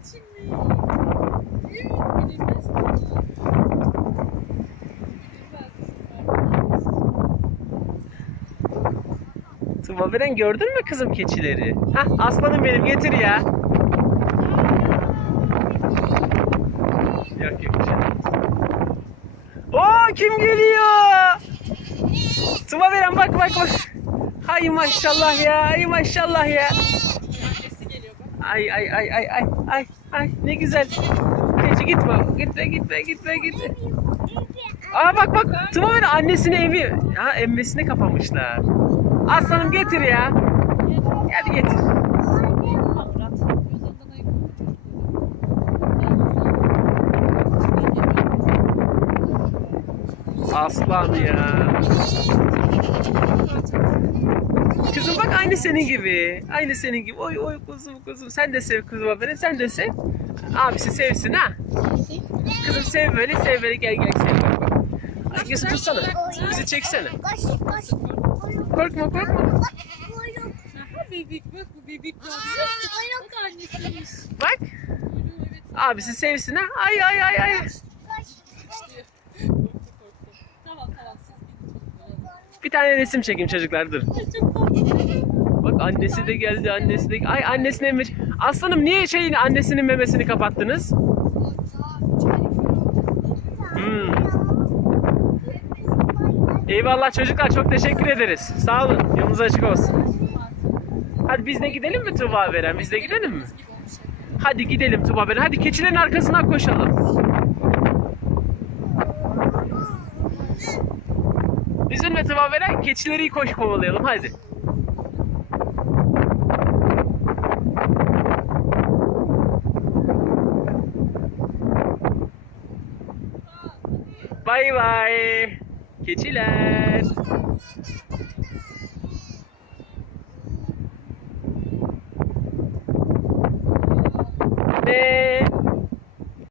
bunlar. Bilinmez. Tuba Beren gördün mü kızım keçileri? Hah aslanım benim getir ya. Yok yok bir şey. Oo kim geliyor? Tuba Beren bak bak bak. Hay maşallah ya. Hay maşallah ya. Ay ay ay ay ay ay ay ne güzel. Keçi gitme. Gitme gitme gitme gitme. Aa bak bak Tuba Beren annesinin evi. Ha emmesine kapamışlar. Aslanım getir ya. Hadi getir. Aslan ya. Aynı senin gibi. Aynı senin gibi. Oy oy kuzum kuzum. Sen de sev kuzum haberi. Sen de sev. Abisi sevsin ha. Kızım sev böyle sev böyle gel gel sev. Bak. Ay gözüm tutsana. Bizi çeksene. Korkma korkma. Bebek bak? Bak. Abisi sevsin ha. Ay ay ay ay. Bir tane resim çekeyim çocuklar dur. Bak annesi de geldi annesi de. Ay annesine emmiş. Aslanım niye şeyin annesinin memesini kapattınız? Hmm. Eyvallah çocuklar çok teşekkür ederiz. Sağ olun. Yolunuz açık olsun. Hadi biz de gidelim mi Tuba Beren? Biz de gidelim mi? Hadi gidelim Tuba Beren. Hadi keçilerin arkasından koşalım. Üzülme Tuba Beren. Keçileri koş kovalayalım hadi. Bye bye खिचिलन